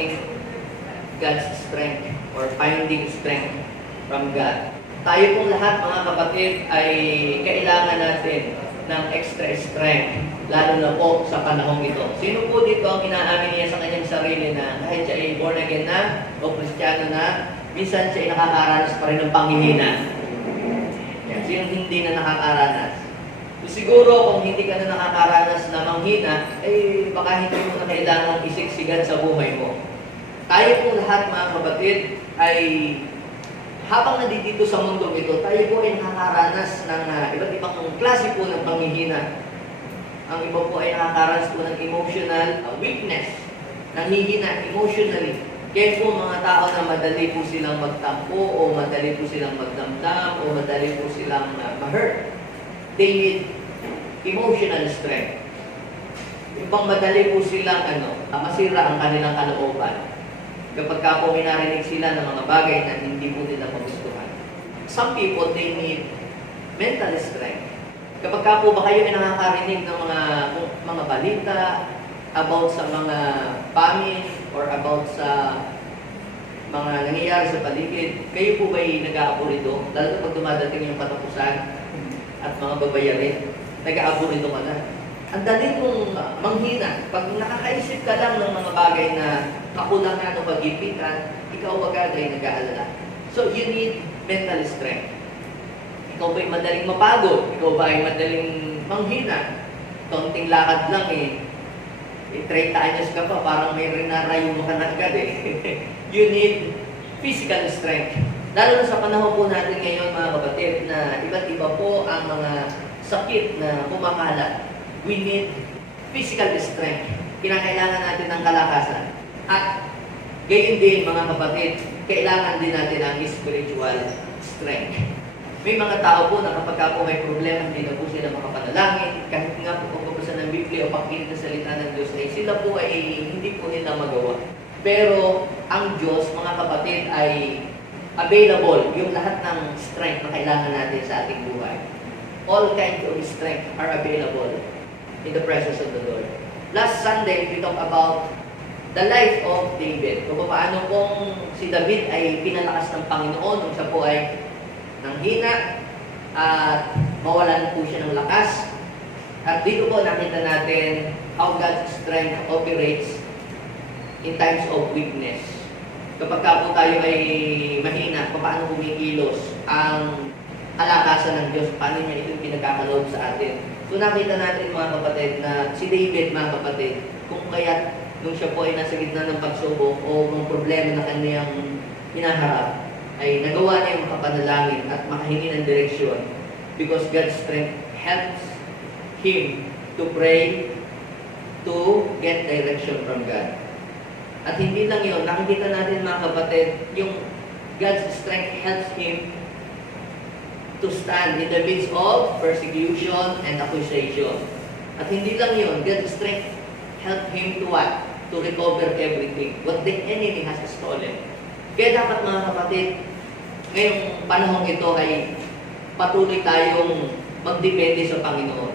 nating God's strength or finding strength from God. Tayo pong lahat mga kapatid ay kailangan natin ng extra strength, lalo na po sa panahong ito. Sino po dito ang inaamin niya sa kanyang sarili na kahit siya ay born again na o Kristiyano na, minsan siya ay nakakaranas pa rin ng panghihina? Yan. Sino hindi na nakakaranas? Siguro kung hindi ka na nakakaranas na manghina, ay baka hindi mo na kailangang isiksigan sa buhay mo. Tayo po lahat mga kapatid ay habang nandito sa mundo ito, tayo po ay nakakaranas ng iba't ibang klase po ng panghihina. Ang iba po ay nakakaranas po ng emotional weakness, nanghihina emotionally. Kaya po mga tao na madali po silang magtampo o madali po silang magdamdam o madali po silang ma-hurt. They need emotional strength. Ibang madali po silang masira ang kanilang kalooban kapag ka po minarinig sila ng mga bagay na hindi po nila magustuhan. Some people, they need mental strength. Kapag ka po ba kayo ay nakakarinig ng mga balita about sa mga famine or about sa mga nangyayari sa paligid, kayo po ba ay nag-aaburito? Lalo na pag dumadating yung katapusan at mga babayarin, nag-aaburito ka na. Ang dali mong manghina. Pag nakakaisip ka lang ng mga bagay na kakulangan o pagipitan, ikaw agad ay nag-aalala. So, you need mental strength. Ikaw ba'y madaling mapagod? Ikaw ba ay madaling manghina? Kaunting lakad lang 30 anyos ka pa, parang may rinarayo mo ka na agad You need physical strength. Lalo na sa panahon po natin ngayon mga kapatid na iba't iba po ang mga sakit na kumakalat. We need physical strength. Kinakailangan natin ng kalakasan. At gayon din mga kapatid, kailangan din natin ang spiritual strength. May mga tao po na kapag po may problema, hindi na po sila makapanalangin. Kahit nga po pagpapasa ng Biblia o pakikinig ng salita ng Diyos, ay sila po ay hindi po nila magawa. Pero ang Diyos, mga kapatid, ay available yung lahat ng strength na kailangan natin sa ating buhay. All kinds of strength are available in the presence of the Lord. Last Sunday, we talked about the life of David. Kung paano kung si David ay pinalakas ng Panginoon nung siya po ay nanghina at mawalan po siya ng lakas. At dito po nakita natin how God's strength operates in times of weakness. Kapag po tayo ay mahina, paano kumikilos ang kalakasan ng Diyos, paano niya ito pinagkakaloob sa atin. So nakita natin mga kapatid na si David mga kapatid, kung kaya nung siya po ay nasa gitna ng pagsubok o ng problema na kanyang hinaharap, ay nagawa niya yung makapanalangin at makahingi ng direksyon because God's strength helps him to pray, to get direction from God. At hindi lang yun, nakikita natin mga kapatid, yung God's strength helps him to stand in the midst of persecution and accusation. At hindi lang yun, God's strength help him to what? To recover everything, what the enemy has stolen. Kaya dapat mga kapatid, ngayong panahong ito ay patuloy tayong magdepende sa Panginoon.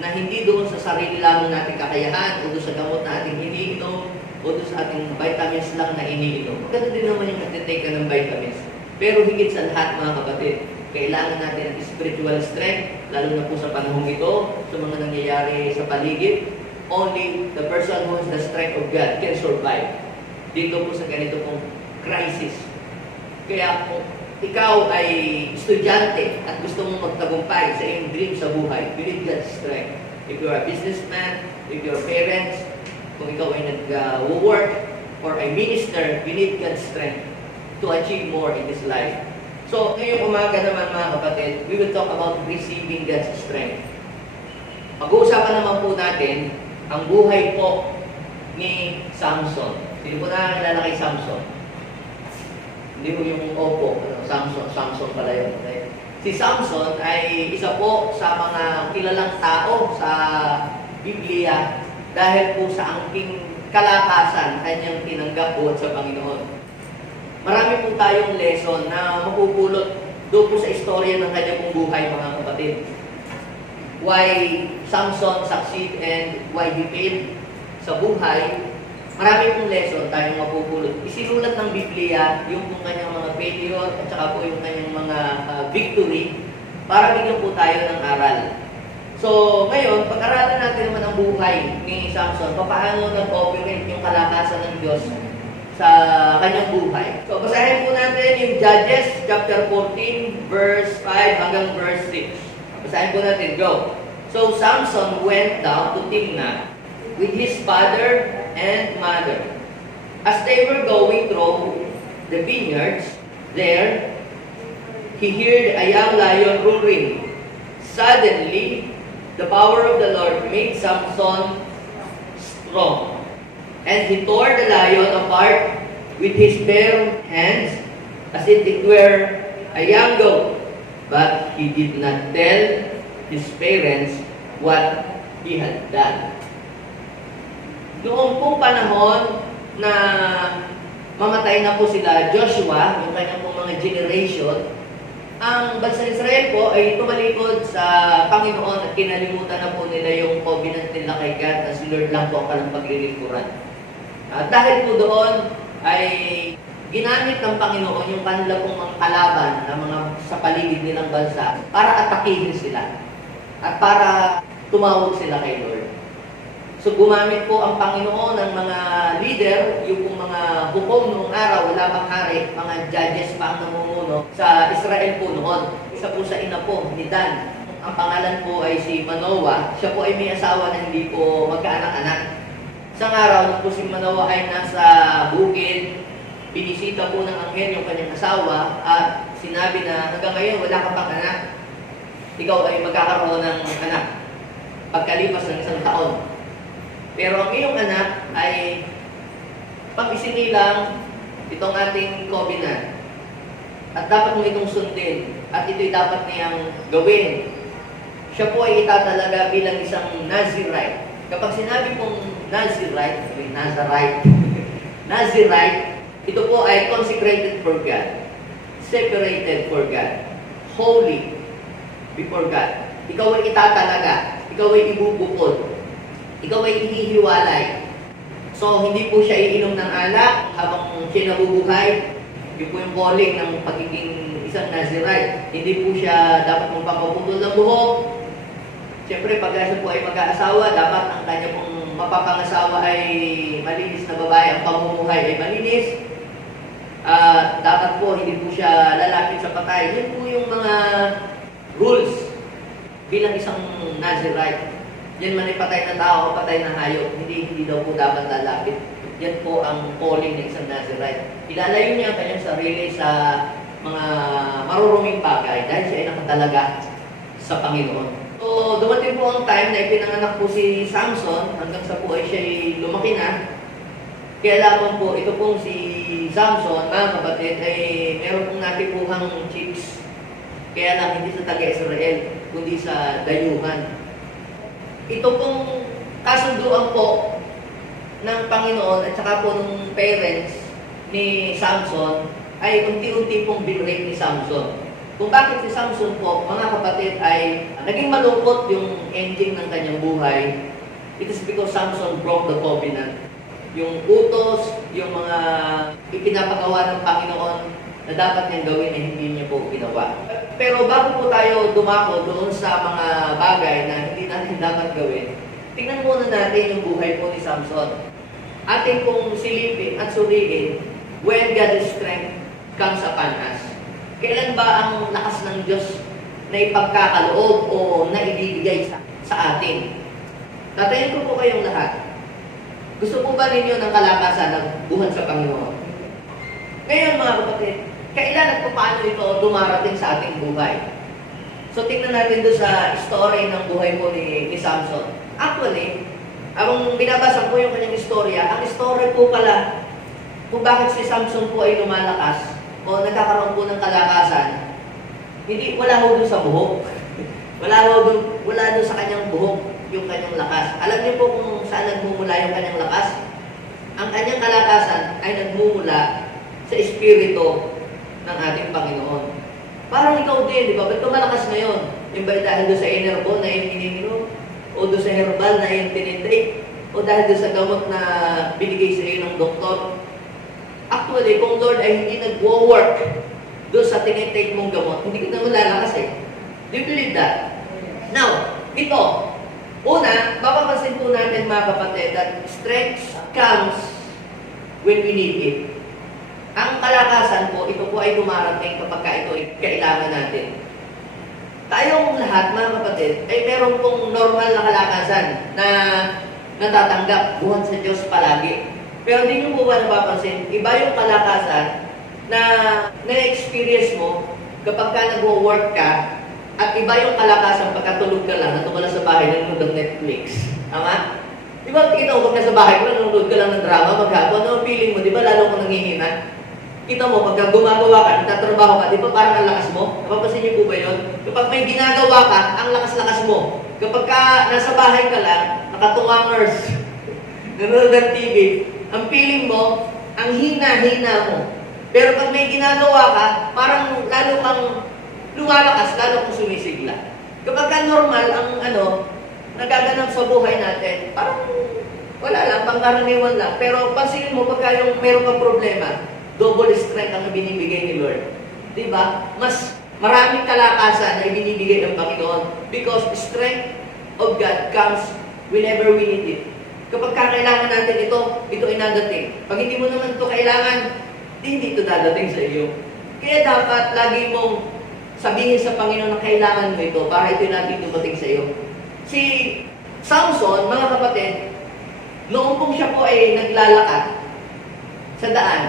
Na hindi doon sa sarili lamang nating kakayahan, o doon sa gamot na ating iniinom, o doon sa ating vitamins lang na iniinom. Maganda din naman yung nagtitake ka ng vitamins. Pero higit sa lahat mga kapatid, kailangan natin ang spiritual strength, lalo na po sa panahong ito, sa mga nangyayari sa paligid. Only the person who has the strength of God can survive dito po sa ganito pong crisis. Kaya kung ikaw ay estudyante at gusto mong magtagumpay sa iyong dream sa buhay, you need God's strength. If you're a businessman, if you're parents, kung ikaw ay nag-work or a minister, you need God's strength to achieve more in this life. So, ngayong umaga naman mga kapatid, we will talk about receiving God's strength. Pag-uusapan naman po natin ang buhay po ni Samson. Sino po nakakilala kay Samson? Hindi mo yung Samson pala yun. Si Samson ay isa po sa mga kilalang tao sa Biblia dahil po sa angking kalakasan kanyang tinanggap buhat sa Panginoon. Marami po tayong lesson na mapupulot doon po sa istorya ng kanyang pong buhay mga kapatid. Why Samson succeed and why he failed sa buhay marami pong lesson tayong mapupulot. Isinulat ng Biblia yung kung kanyang mga failure at saka po yung kanyang mga victory para bigyan po tayo ng aral. So, ngayon, pag-aralan natin naman ang buhay ni Samson, paano nag-operate yung kalakasan ng Diyos sa kanyang buhay. So, basahin po natin yung Judges chapter 14, verse 5 hanggang verse 6. Basahin po natin, go. So, Samson went down to Timnah with his father and mother. As they were going through the vineyards, there he heard a young lion roaring. Suddenly, the power of the Lord made Samson strong, and he tore the lion apart with his bare hands as if it were a young goat. But he did not tell his parents what he had done. Noong pong panahon na mamatay na po sila Joshua, yung kanyang pong mga generation, ang bansa ng Israel po ay tumalikod sa Panginoon at kinalimutan na po nila yung covenant nila kay God na si Lord lang po ang kalang paglilingkuran. At dahil po doon ay ginamit ng Panginoon yung kanila pong mga kalaban na mga sa paligid nilang bansa para atakihin sila at para tumawag sila kay Lord. So gumamit po ang Panginoon ng mga leader, yung mga hukom noong araw, wala pang hari, mga judges pa ang namumuno sa Israel po noon. Isa po sa ina po ni Dan. Ang pangalan po ay si Manoah. Siya po ay may asawa na hindi po magkaanak-anak. Isang araw, nung po si Manoah ay nasa bukid, binisita po ng anghel yung kanyang asawa at sinabi na hanggang ngayon wala ka pang anak. Ikaw ay magkakaroon ng anak pagkalipas ng 1 taon. Pero ang iyong anak ay pag-isinilang itong ating covenant. At dapat mo itong sundin. At ito'y dapat niyang gawin. Siya po ay itatalaga bilang isang Nazirite. Kapag sinabi pong Nazirite, Nazirite, ito po ay consecrated for God, separated for God, holy before God. Ikaw ay itatalaga, ikaw ay ibubukod, ikaw ay hihiwalay. So, hindi po siya iinom ng alak habang siya nabubuhay. Yun po yung calling ng pagiging isang Nazirite. Hindi po siya dapat mong papaputol ng buhok. Siyempre, pag siya po ay mag-aasawa, dapat ang kanya pong mapapangasawa ay malinis na babae. Ang pamumuhay ay malinis. Dapat po, hindi po siya lalapit sa patay. Yun po yung mga rules bilang isang Nazirite. Yan man ay patay na tao o patay na hayop, hindi daw po dapat lalapit. Yan po ang calling ng isang Nazirite. Ilalayo niya ang kanyang sarili sa mga maruruming bagay dahil siya ay nakatalaga sa Panginoon. So, dumating po ang time na ipinanganak po si Samson hanggang sa po ay siya ay lumaki na. Kaya lamang po, ito pong si Samson, mga kapatid, ay meron pong natipuhang chips. Kaya lang hindi sa taga-Israel, kundi sa dayuhan. Ito pong kasunduan po ng Panginoon at saka po ng parents ni Samson ay unti-unti pong binrake ni Samson. Kung bakit si Samson po, mga kapatid, ay naging malungkot yung ending ng kanyang buhay, it is because Samson broke the covenant. Yung utos, yung mga ipinapagawa ng Panginoon na dapat niyang gawin ay hindi niya po ginawa. Pero bago po tayo dumako doon sa mga bagay na hindi natin dapat gawin, tingnan muna natin yung buhay po ni Samson. Ating pong silipin at suriin when God's strength comes upon us. Kailan ba ang lakas ng Diyos na ipagkakaloob o na ibibigay sa atin? Tatayin ko po kayong lahat. Gusto po ba ninyo ng kalakasan ng buhat sa Panginoon? Ngayon mga kapatid, kailan at paano ito dumarating sa ating buhay? So tingnan natin doon sa story ng buhay po ni Samson. Actually, ang binabasa po yung kanyang istorya, ang story po pala kung bakit si Samson po ay lumalakas o nagkakaroon po ng kalakasan, wala ho doon sa buhok. wala doon sa kanyang buhok yung kanyang lakas. Alam niyo po kung saan nagmumula yung kanyang lakas? Ang kanyang kalakasan ay nagmumula sa espiritu ng ating Panginoon. Parang ikaw din, di ba? Ba't ka malakas ngayon? Yung ba dahil doon sa enerbo na yung iniinom? O doon sa herbal na yung tinitake? O O dahil doon sa gamot na binigay sa iyo ng doktor? Actually, kung Lord ay hindi nag-work doon sa tinitake mong gamot, hindi ka naman lalakas eh. Do you believe that? Now, ito, una, mapapansin po natin mga kapatid that strength comes when we need it. Ang kalakasan po, ito po ay dumarating kapag ito ay kailangan natin. Tayong lahat, mga kapatid, ay meron pong normal na kalakasan na natatanggap buwan sa Diyos palagi. Pero di nyo po ba napapansin, iba yung kalakasan na na-experience mo kapag ka nag-work ka, at iba yung kalakasan pagkatulog ka lang, natulog ka lang sa bahay, nanonood ng Netflix. Tama? Di ba, kita mo, pag nasa bahay ka lang, nanonood ka lang ng drama, maghapon, ano ang feeling mo? Di ba, lalo kang nanghihina? Kita mo, pagka gumagawa ka, nagtatrabaho ka, di ba parang ang lakas mo? Napapansin niyo po ba yun? Kapag may ginagawa ka, ang lakas-lakas mo. Kapag ka nasa bahay ka lang, nakatungangers, nanonood ng TV, ang feeling mo, ang hina-hina mo. Pero pag may ginagawa ka, parang lalo kang lumalakas, lalo kang sumisigla. Kapag ka normal ang nagaganap sa buhay natin, parang wala lang, pangkaraniwan lang. Pero pansinin mo, pagka yung meron kang problema, double strength ang binibigay ni Lord. Diba? Mas maraming kalakasan na ibinibigay ng Panginoon. Because strength of God comes whenever we need it. Kapag kailangan natin ito ay nadating. Pag hindi mo naman ito kailangan, hindi ito dadating sa iyo. Kaya dapat lagi mong sabihin sa Panginoon na kailangan mo ito para ito natin dumating sa iyo. Si Samson, mga kapatid, noong kung siya po ay naglalakad sa daan,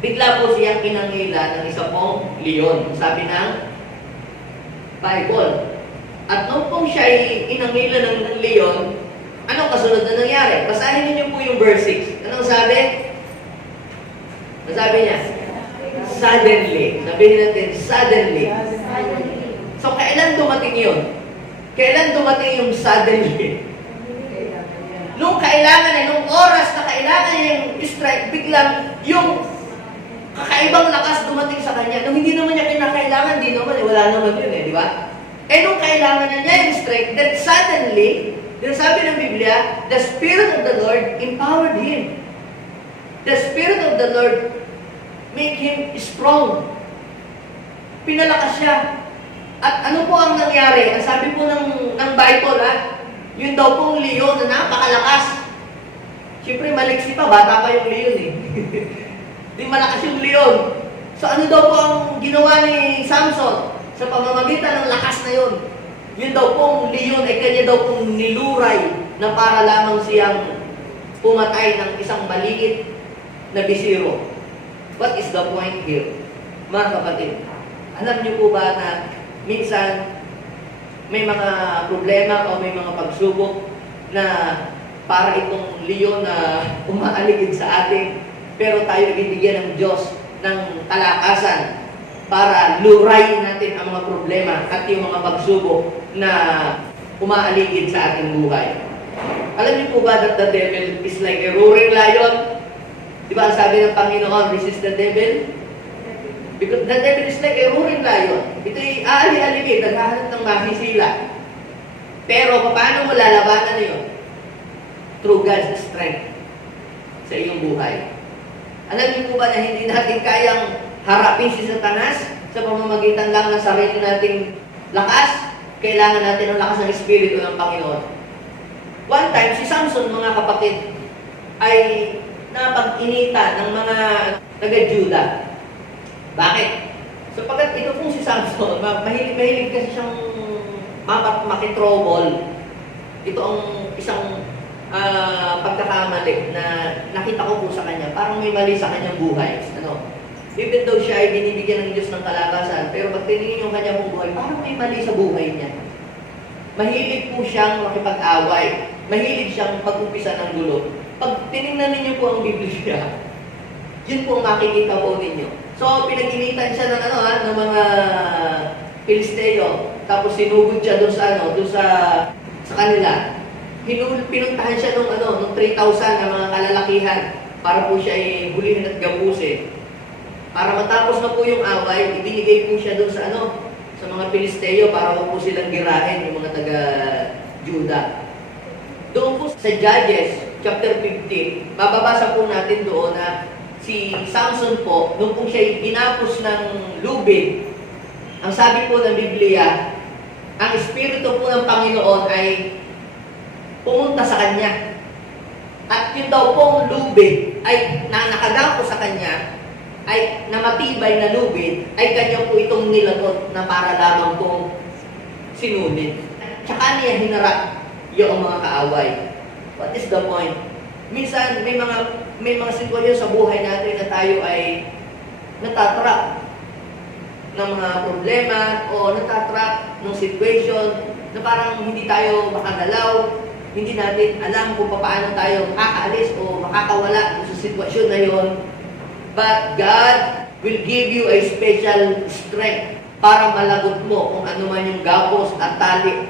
bigla po siyang kinangila ng isa pong leon, sabi ng Bible. At noong pong siya ay inangila ng leon, anong kasunod na nangyari? Basahin niyo po yung verse 6. Anong sabi? Ano sabi niya? Suddenly. Sabihin natin, suddenly. So, kailan dumating yun? Kailan dumating yung suddenly? Nung kailangan nung oras na kailangan niya yung strike, biglang yung kakaibang lakas dumating sa kanya. Nung hindi naman niya kinakailangan, di naman, wala naman yun di ba? Nung kailangan na niya yung strike, then suddenly, sabi ng Biblia, the Spirit of the Lord empowered him. The Spirit of the Lord make him strong. Pinalakas siya. At ano po ang nangyari? Ang sabi po ng Bible, yun daw pong leon na napakalakas. Siyempre, maliksi pa, bata pa yung leon Di malakas yung leon. So ano daw po ang ginawa ni Samson? Sa pamamagitan ng lakas na yun. Yun daw pong leon ay kanya daw pong niluray na para lamang siyang pumatay ng isang maliit na bisiro. What is the point here? Mga kapatid, alam niyo po ba na minsan may mga problema o may mga pagsubok na para itong leon na umaaligid sa atin, pero tayo bibigyan ng Diyos ng kalakasan para lurayin natin ang mga problema at yung mga pagsubok na umaaligid sa ating buhay. Alam niyo po ba that the devil is like a roaring lion? Di ba sabi ng Panginoon, resist the devil? Because the devil is like a roaring lion. Ito'y aali-aligid, naghahanap ng masisila. Pero paano mo lalabanan yun? Through God's strength sa iyong buhay. Alam niyo po ba na hindi natin kayang harapin si Satanas sa pamamagitan lang ng sarili nating lakas? Kailangan natin ng lakas ng Espiritu ng Panginoon. One time, si Samson, mga kapatid, ay napag-initan ng mga taga-Juda. Bakit? Sapagkat ito pong si Samson, mahilig kasi siyang makitrouble. Ito ang isang pagkakamali na nakita ko po sa kanya. Parang may mali sa kanyang buhay. Even though siya ay binibigyan ng Diyos ng kalakasan, pero pag tinigin yung kanyang buhay, parang may mali sa buhay niya. Mahilig po siyang makipag-away. Mahilig siyang mag-umpisa ng gulo. Pag tinignan ninyo po ang Biblia, yun po ang makikita po ninyo. So, pinag-initan siya ng mga Pilisteo. Tapos sinugod siya doon sa kanila. Pinuntahan siya nung 3,000 na mga kalalakihan para po siya ay hulihin at gabusin. Para matapos na po yung away, ibinigay po siya doon sa mga Pilisteo para po silang girahin yung mga taga-Juda. Doon po sa Judges, chapter 15, mababasa po natin doon na si Samson po, nung po siya ginapos ng lubid, ang sabi po ng Biblia, ang Espiritu po ng Panginoon ay pumunta sa kanya. At yun daw pong lubid ay nakagapo sa kanya, ay namatibay na lubid, ay kanya po itong nilagot na para lamang pong sinunid. Tsaka niya hinarap yung mga kaaway. What is the point? Minsan, may mga sitwasyon sa buhay natin na tayo ay natatrap ng mga problema o natatrap ng situation na parang hindi tayo makagalaw, hindi natin alam kung paano tayo makakaalis o makakawala sa sitwasyon na yon. But God will give you a special strength para malagot mo kung ano man yung gapos at tali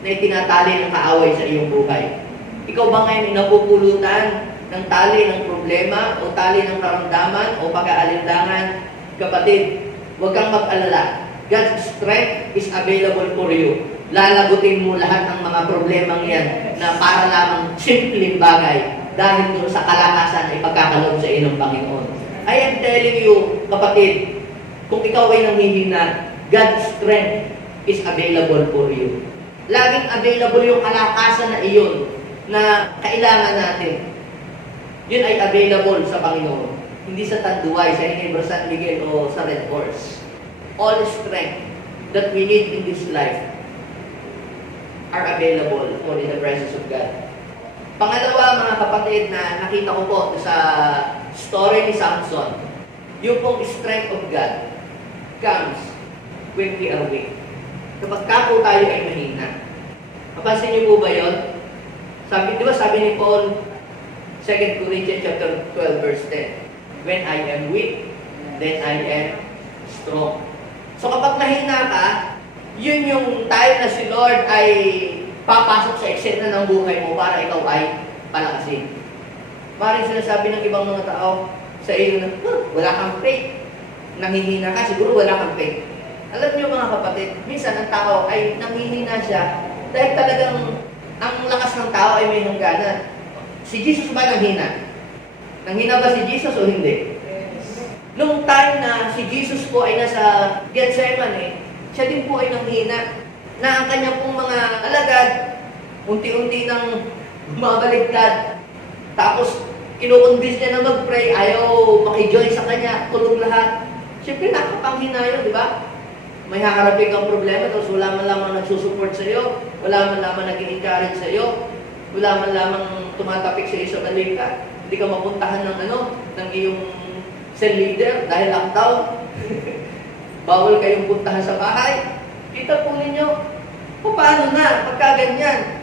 na itinatali ng kaaway sa iyong buhay. Ikaw ba ngayon napupulutan ng tali ng problema o tali ng karamdaman o pag-aalinlangan? Kapatid, huwag kang mag-alala. God's strength is available for you. Lalagutin mo lahat ng mga problemang yan na para lamang simpleng bagay dahil doon sa kalakasan na ipagkakaloob sa iyo ng Panginoon. I am telling you, kapatid, kung ikaw ay nanghihina, God's strength is available for you. Laging available yung kalakasan na iyon na kailangan natin. Yun ay available sa Panginoon. Hindi sa Tanduay, sa Ginebra San Miguel o sa Red Horse. All strength that we need in this life are available for in the presence of God. Pangalawa, mga kapatid, na nakita ko po sa story ni Samson, yung pong strength of God comes when we are weak. Kapag po tayo ay mahina. Mapansin niyo po ba yun? Di ba sabi ni Paul, 2 Corinthians chapter 12, verse 10, when I am weak, then I am strong. So kapag mahina ka, yun yung time na si Lord ay papasok sa eksena ng buhay mo para ikaw ay palakasin. Maring sinasabi ng ibang mga tao sa iyo na, wala kang faith. Nanghihina ka, siguro wala kang faith. Alam niyo mga kapatid, minsan ang tao ay nanghihina siya dahil talagang ang lakas ng tao ay may hangganan. Si Jesus ba nanghina? Nanghina ba si Jesus o hindi? Nung time na si Jesus po ay nasa Gethsemane, siya din po ay nanghina na ang kanyang pong mga alagad unti-unti nang bumabaligtad. Tapos kinukonvince niya na mag-pray, ayaw makijoin sa kanya, tulog lahat. Siyempre nakapanghina yun, di ba? May haharapin kang problema, tapos wala man lamang nagsusupport sa iyo, wala man lamang nag-i-encourage sa iyo, wala man lamang tumatapik sa iyo sa balikat. Hindi ka mapuntahan ng iyong cell leader dahil lockdown. Bawal kayong puntahan sa bahay. Kita po ninyo, paano na pagka ganyan?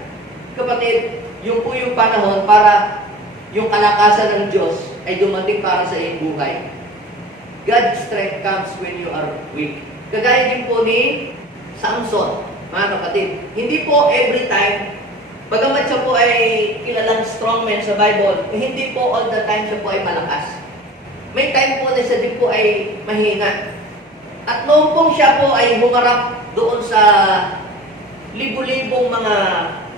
Kapatid, yung po yung panahon para yung kalakasan ng Diyos ay dumating para sa iyong buhay. God's strength comes when you are weak. Kagaya din po ni Samson, mga kapatid. Hindi po every time, bagamat siya po ay kilalang strongman sa Bible, hindi po all the time siya po ay malakas. May time po na siya din po ay mahina. At noong pong siya po ay humarap doon sa libu-libong mga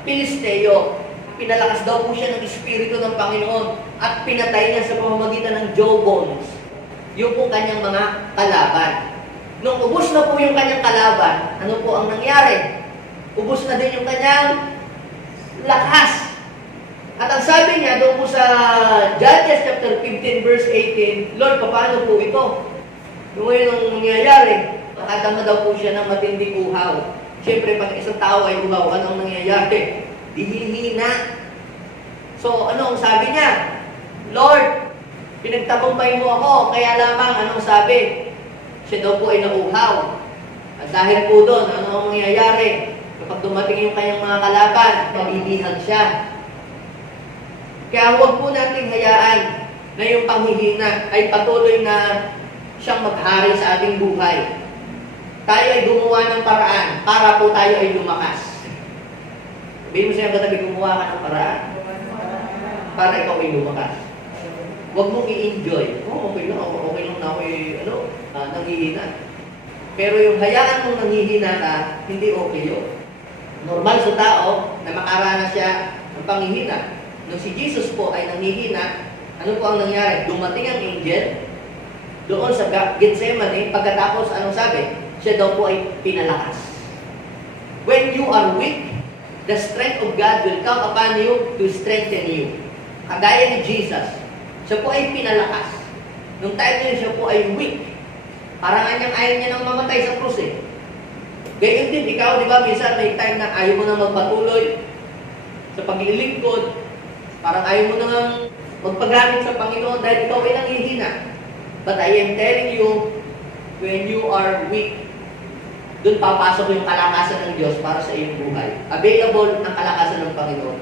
Pilisteo, pinalakas daw po siya ng Espiritu ng Panginoon at pinatay niya sa pamamagitan ng jawbones yung po kanyang mga kalaban. Nung ubos na po yung kanyang kalaban, ano po ang nangyari? Ubos na din yung kanyang lakas. At ang sabi niya doon po sa Judges chapter 15 verse 18, Lord, paano po ito? Yung ngayon ang nangyayari, makatama daw po siya ng matinding uhaw. Siyempre, pag isang tao ay uhaw, anong nangyayari? Dihihina. So, ano ang sabi niya? Lord, pinagtagumpay mo ako, kaya lamang, anong sabi? Siya daw po ay nauhaw. At dahil po doon, ano ang mangyayari? Kapag dumating yung kanyang mga kalaban, pag-ibihan siya. Kaya huwag po nating hayaan na yung panghihina ay patuloy na siyang maghari sa ating buhay. Tayo ay gumawa ng paraan para po tayo ay lumakas. Sabihin mo siya katabi, gumawa ka ng paraan para ikaw ay lumakas. Huwag mong i-enjoy. Okay lang na ako nanghihina. Pero yung hayaan mong nanghihina ka, hindi okay yun. Normal sa tao na makaranas siya ng panghihina. Nung si Jesus po ay nanghihina, ano po ang nangyari? Dumating ang angel doon sa Gethsemane, pagkatapos anong sabi? Siya daw po ay pinalakas. When you are weak, the strength of God will come upon you to strengthen you. Kagaya ni Jesus, siya po ay pinalakas. Nung time niya siya po ay weak. Parang ayaw niya nang mamatay sa krus eh. Gayon din, ikaw, di ba, minsan may time na ayaw mo na magpatuloy sa paglilingkod. Parang ayaw mo na magpagamit sa Panginoon dahil ikaw ay nanghihina. But I am telling you, when you are weak, doon papasok yung kalakasan ng Diyos para sa iyong buhay. Available ang kalakasan ng Panginoon.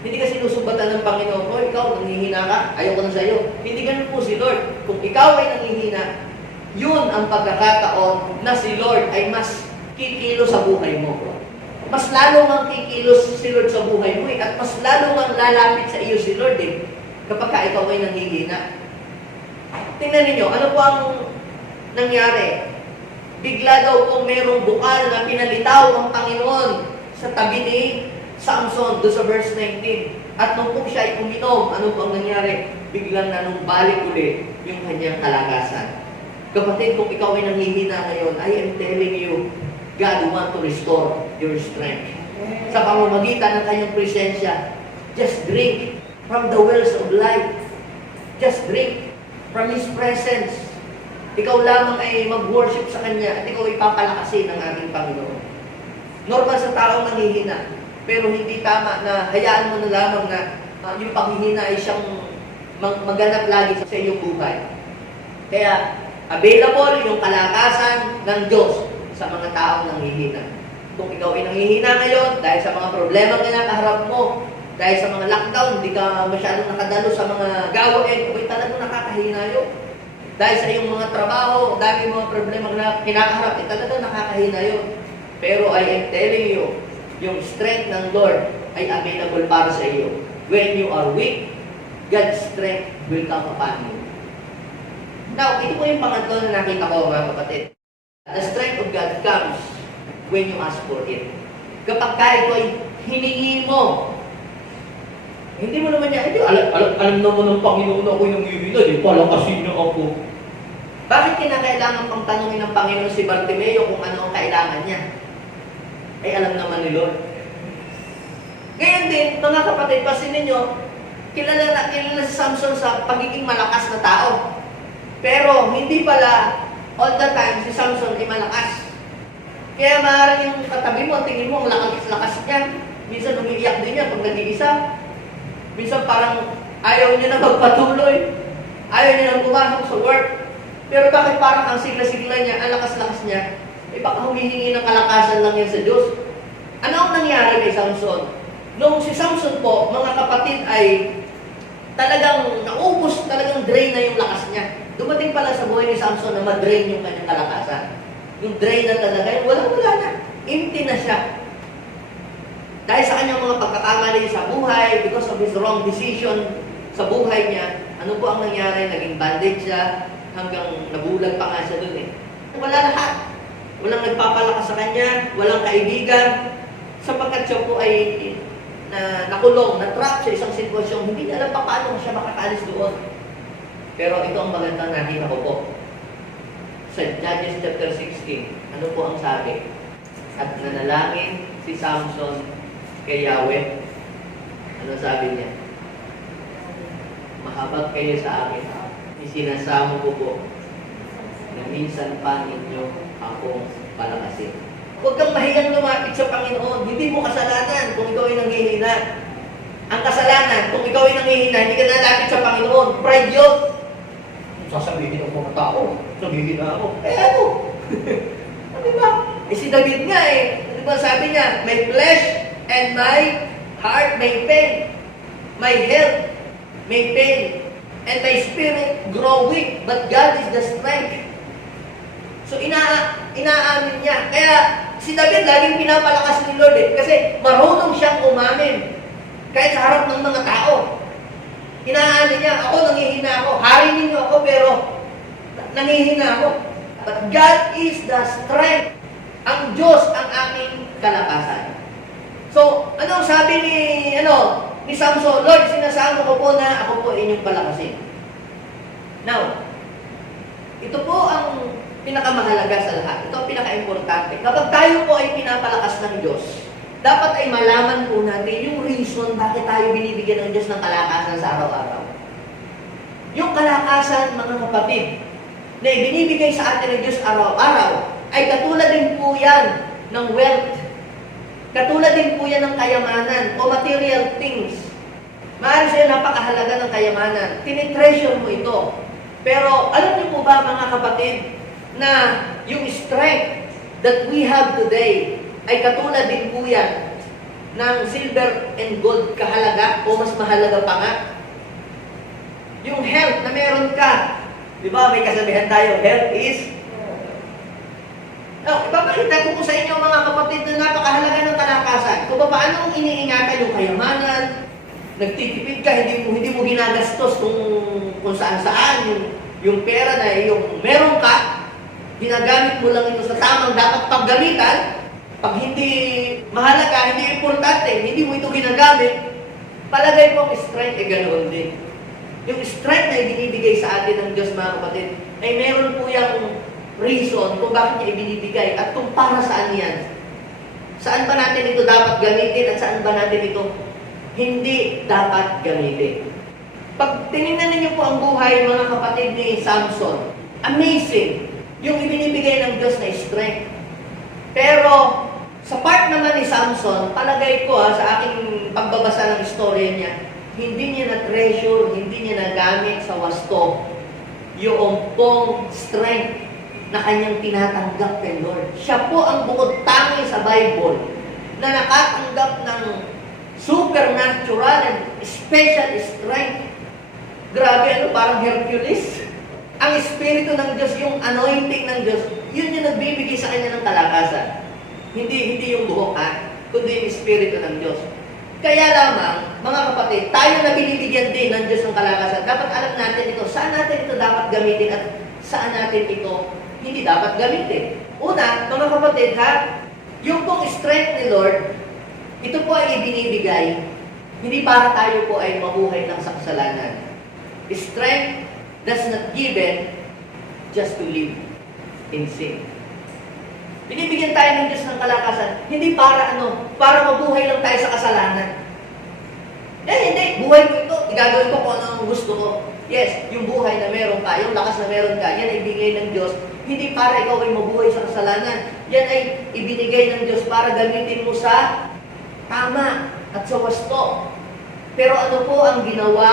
Hindi ka sinusumbatan ng Panginoon, o ikaw, nanghihina ka, ayoko na sa iyo. Hindi ganun po si Lord. Kung ikaw ay nanghihina, yun ang pagkakataon na si Lord ay mas kikilo sa buhay mo. Mas lalo ang kikilos si Lord sa buhay mo at mas lalo ang lalapit sa iyo si Lord kapag ka ikaw ay nanghihina. Tingnan ninyo, ano po ang nangyari? Bigla daw po merong bukal na pinalitaw ang Panginoon sa tabi ni Samson, doon sa verse 19. At nung po siya ay uminom, ano po ang nangyari? Biglang nanumbalik ulit yung kanyang kalakasan. Kapatid, kung ikaw ay nanghihina ngayon, I am telling you, God want to restore your strength. Sa pamamagitan ng kanyang presensya, just drink from the wells of life. Just drink from His presence. Ikaw lamang ay mag-worship sa Kanya at ikaw ay papalakasin ng ating Panginoon. Normal sa taong nanghihina, pero hindi tama na hayaan mo na lamang na yung panghihina ay siyang maganap lagi sa iyong buhay. Kaya, available yung kalakasan ng Diyos sa mga taong nanghihina. Kung ikaw ay nanghihina ngayon, dahil sa mga problema na nakaharap mo, dahil sa mga lockdown, hindi ka masyadong nakadalo sa mga gawain, o talagang nakakahina yun. Dahil sa iyong mga trabaho, dahil mga problema na kinakaharap, talagang nakakahina yun. Pero I am telling you, yung strength ng Lord ay available para sa iyo. When you are weak, God's strength will come upon you. Now, ito po yung pangatlo na nakita ko, mga kapatid. The strength of God comes when you ask for it. Kapag ito ay hiningi mo, hindi mo naman niya, alam naman ng Panginoon ako yung hihina, palakasin niyo ako. Bakit kinakailangan pang tanungin ng Panginoon si Bartimeo kung ano ang kailangan niya? Ay alam naman ni Lord. Ngayon din, mga kapatid, pasin ninyo, kilala si Samson sa pagiging malakas na tao. Pero hindi pala all the time si Samson ay malakas. Kaya maaaring yung katabi mo, tingin mo, ang lakas-lakas niya. Minsan umiiyak din niya pag nag-iisa. Minsan parang ayaw niya na magpatuloy. Ayaw niya na pumasok sa work. Pero bakit parang ang sigla-sigla niya, ang lakas-lakas niya, baka humihingi ng kalakasan lang yan sa Diyos. Ano ang nangyari kay Samson? Nung si Samson po, mga kapatid, ay talagang naubos, talagang drain na yung lakas niya. Dumating pala sa buhay ni Samson na ma-drain yung kanyang kalakasan. Yung drain na talaga, wala na. Empty na siya. Dahil sa kanyang mga pagkakamali sa buhay, because of his wrong decision sa buhay niya, ano po ang nangyari? Naging bandage siya, hanggang nabulag pa nga siya dun eh. Wala lahat. Walang nagpapalakas sa kanya, walang kaibigan, sapagkat siya po ay nakulong, na-trap sa isang sitwasyon, hindi niya alam pa paano siya makakaalis doon. Pero ito ang magandang nakita ko po. Sa Judges chapter 16, ano po ang sabi? At nanalangin si Samson kay Yahweh. Ano sabi niya? Mahabag kayo sa akin. Isinasamo ko po na minsan pa ninyo akong palakasin. Huwag kang mahiyang lumapit sa Panginoon. Hindi mo kasalanan kung ikaw ay nanghihina. Ang kasalanan, kung ikaw ay nanghihina, hindi ka nalapit sa Panginoon. Pride yun. Sasabihin ng mga tao, nanghihina ako. Ano? Diba? Si David nga diba sabi niya, my flesh and my heart may pain. My health may pain. And my spirit grow weak, but God is the strength. So inaamin niya. Kaya si David laging pinapalakas ni Lord kasi marunong siyang umamin. Kahit sa harap ng mga tao. Inaamin niya, ako nanghihina ako. Hari ninyo ako pero nanghihina ako. But God is the strength. Ang Diyos ang aking kalakasan. So, anong sabi ni ni Samson, Lord, sinasamo ko po na ako po inyong palakasin. Now, ito po ang pinakamahalaga sa lahat. Ito ang pinaka-importante. Kapag tayo po ay pinapalakas ng Diyos, dapat ay malaman po natin yung reason bakit tayo binibigyan ng Diyos ng kalakasan sa araw-araw. Yung kalakasan, mga kapatid, na ibinibigay sa atin ng Diyos araw-araw, ay katulad din po yan ng wealth. Katulad din po yan ng kayamanan o material things. Maaari sa'yo napakahalaga ng kayamanan. Tinitreasure mo ito. Pero alam niyo po ba, mga kapatid, na yung strength that we have today ay katulad din po yan ng silver and gold kahalaga o mas mahalaga pa nga. Yung health na meron ka, di ba may kasabihan tayo, health is... Ipapakita ko po sa inyo mga kapatid na napakahalaga ng kalakasan. Kung paano iniingatan yung kayamanan, nagtitipid ka, hindi mo ginagastos kung saan-saan yung pera na yung meron ka, ginagamit mo lang ito sa tamang dapat paggamitan. Pag hindi mahalaga, hindi importante, hindi mo ito ginagamit, palagay mo ang strength ay ganoon din. Yung strength na ibinibigay sa atin ng Diyos, mga kapatid, ay meron po yung reason kung bakit niya ibinibigay at kung para saan yan. Saan ba natin ito dapat gamitin at saan ba natin ito hindi dapat gamitin. Pag tinignan ninyo po ang buhay, mga kapatid ni Samson, amazing yung ibinibigay ng Diyos na strength. Pero sa part naman ni Samson, palagay ko sa aking pagbabasa ng istorya niya, hindi niya na-treasure, hindi niya nagamit sa wasto yung pong strength na kanyang tinatanggap kay Lord. Siya po ang bukod tangi sa Bible na nakatanggap ng supernatural and special strength. Grabe, parang Hercules. Ang Espiritu ng Diyos, yung anointing ng Diyos, yun yung nagbibigay sa kanya ng kalakasan. Hindi yung buhok, kundi yung Espiritu ng Diyos. Kaya lamang, mga kapatid, tayo na binibigyan din ng Diyos ng kalakasan. Dapat alam natin ito, saan natin ito dapat gamitin at saan natin ito hindi dapat gamitin. Una, mga kapatid, yung pong strength ni Lord, ito po ay ibinibigay, hindi para tayo po ay mabuhay lang sa kasalanan. Strength does not given just to live in sin. Binibigyan tayo ng Diyos ng kalakasan, hindi para para mabuhay lang tayo sa kasalanan. Hindi, buhay ko ito, igagawin ko kung ano ang gusto ko. Yes, yung buhay na meron ka, yung lakas na meron ka, yan ay ibigay ng Diyos, hindi para ikaw ay mabuhay sa kasalanan. Yan ay ibinigay ng Diyos para gamitin mo sa tama at sa wasto. Pero ano po ang ginawa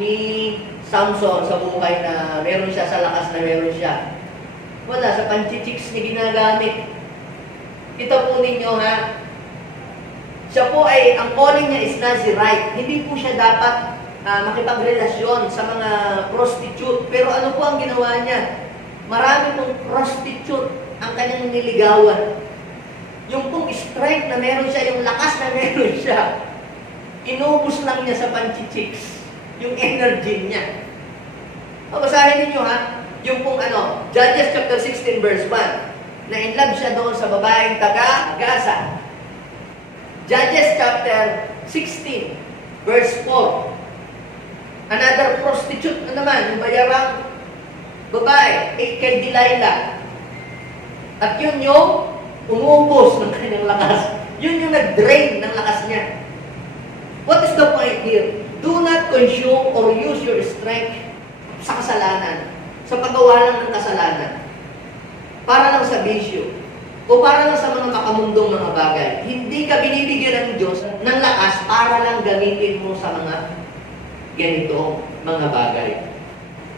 ni Samson sa buhay na meron siya, sa lakas na meron siya? Wala, sa panchichiks ni ginagamit. Ito po ninyo siya po ay, ang calling niya is Nazirite. Hindi po siya dapat makipagrelasyon sa mga prostitute. Pero ano po ang ginawa niya? Marami pong prostitute ang kanyang niligawan. Yung pong strength na meron siya, yung lakas na meron siya, inubos lang niya sa panchichiks. Yung energy niya. Basahin ninyo yung pong Judges chapter 16 verse 1, na in love siya doon sa babaeng taga Gaza. Judges chapter 16 verse 4, another prostitute na naman, yung bayarang babae, kay Delilah. At yun yung umubos ng kanyang lakas. Yun yung nag-drain ng lakas niya. What is the point here? Do not consume or use your strength sa kasalanan, sa paggawa lang ng kasalanan, para lang sa bisyo, o para lang sa mga makamundong mga bagay. Hindi ka binibigyan ng Diyos ng lakas para lang gamitin mo sa mga ganito mga bagay.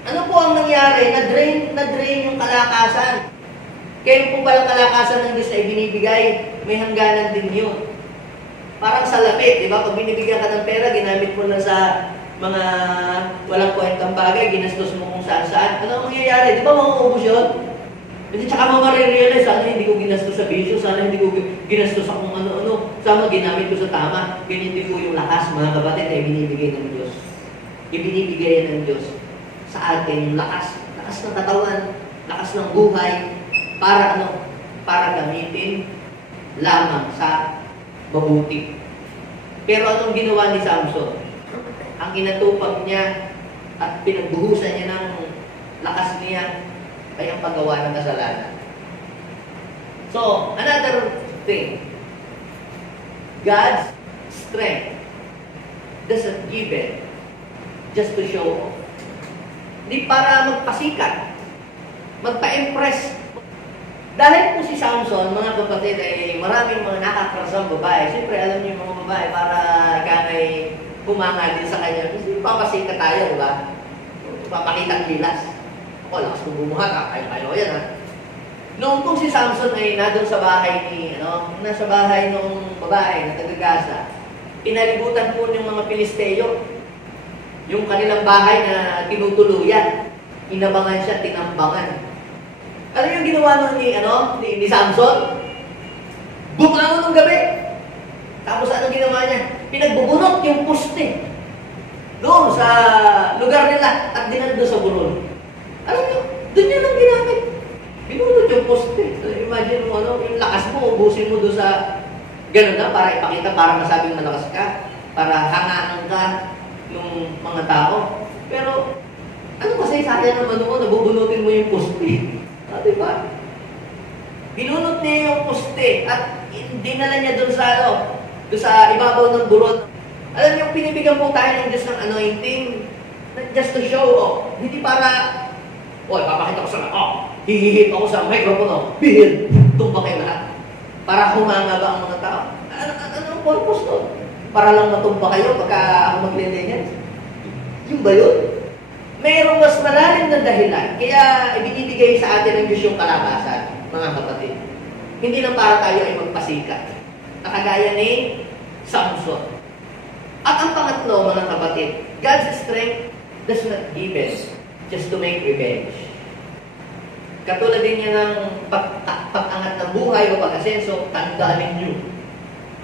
Ano po ang nangyari? Na-drain yung kalakasan. Kaya po palang kalakasan ng Diyos ay binibigay, may hangganan din yun. Parang sa lapit, di ba? Pag binibigyan ka ng pera, ginamit mo na sa mga walang kwentang bagay, ginastos mo kung saan-saan. Ano ang mangyayari? Di ba mauubos yun? Hindi, tsaka mo marirealize, sana hindi ko ginastos sa bisyo, sana hindi ko ginastos sa kung ano-ano, sana ginamit ko sa tama. Ganyan din po yung lakas, mga kapatid, ay binibigay ng Diyos. Ibinibigay ng Diyos sa atin yung lakas ng katawan, lakas ng buhay, para para gamitin lamang sa mabuti. Pero anong ginawa ni Samson? Ang inatupag niya at pinagbuhusan niya ng lakas niya ay ang paggawa ng kasalanan. So, another thing, God's strength doesn't give it just to show off. Di para magpasikat, magpa-impress. Dahil po si Samson, mga kapatid, ay maraming mga nakakrasang babae. Siyempre, alam niyo yung mga babae, para ikangay humanga din sa kanya. Kasi papasikat tayo, di ba? Papakita ang lilas. Ako, lakas kong bumuhat, kayo yan, ha? Noong kung si Samson ay nandun sa bahay nasa bahay ng babae na taga-Gaza, pinalibutan po ng mga Pilisteo yung kanilang bahay na tinutuluyan. Inabangan siya, tinambangan. Alam yung ginawa ni Samson? Bumangon ng gabi. Tapos anong ginawa niya? Pinagbubunot yung poste doon sa lugar nila at dinala doon sa burol. Alam niyo, doon niya lang ginamit. Binunod yung poste. So, imagine mo, yung lakas mo, ubusin mo doon sa gano'n na para ipakita, para masabing malakas ka, para hangaan ka ng mga tao. Pero, ano kasi sayang naman mo, nabubunutin mo yung poste. Diba? Binunot niya yung poste at dinala niya doon sa ibabaw ng burol. Alam niyo, pinibigyan po tayo ng Diyos ng anointing, just to show off. Hindi para, papakita ko sa hihihip ako sa microphone, bihil, tumba kayo lahat. Para humanga ba ang mga tao? Anong purpose to? Para lang matumba kayo pagka ako maglilinis? Yung ba yun? Mayroong mas malalim na dahilan, kaya ibinibigay sa atin ng Diyos yung kalakasan, mga kapatid. Hindi lang para tayo ay magpasikat. Nakagaya ni Samson. At ang pangatlo, mga kapatid, God's strength does not give us just to make revenge. Katulad din niya ng pag-angat ng buhay o pag-asenso, tandaan ninyo.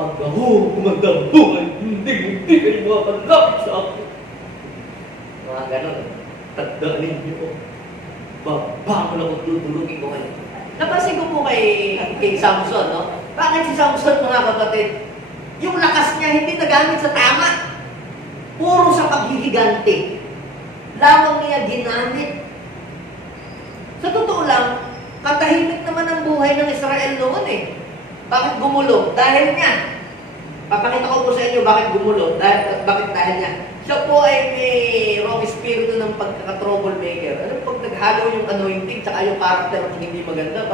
Pag ako gumagdang buhay, hindi kayo makakalapit sa akin. Mga ganon. Tandaan ninyo. Babangon ako, tutulugin ko kayo. Napansin ko po kay Samson, no? Bakit si Samson, mga kapatid, yung lakas niya hindi nagamit sa tama. Puro sa paghihigante. Lamang niya ginamit. Sa totoo lang, katahimik naman ang buhay ng Israel noon eh. Bakit gumulo? Dahil niya. Papakita ko po sa inyo bakit gumulo. Bakit dahil niya. Siya po ay may wrong espiritu ng pagkaka-troublemaker. Alam, pag naghalo yung anointing tsaka yung character ng hindi maganda,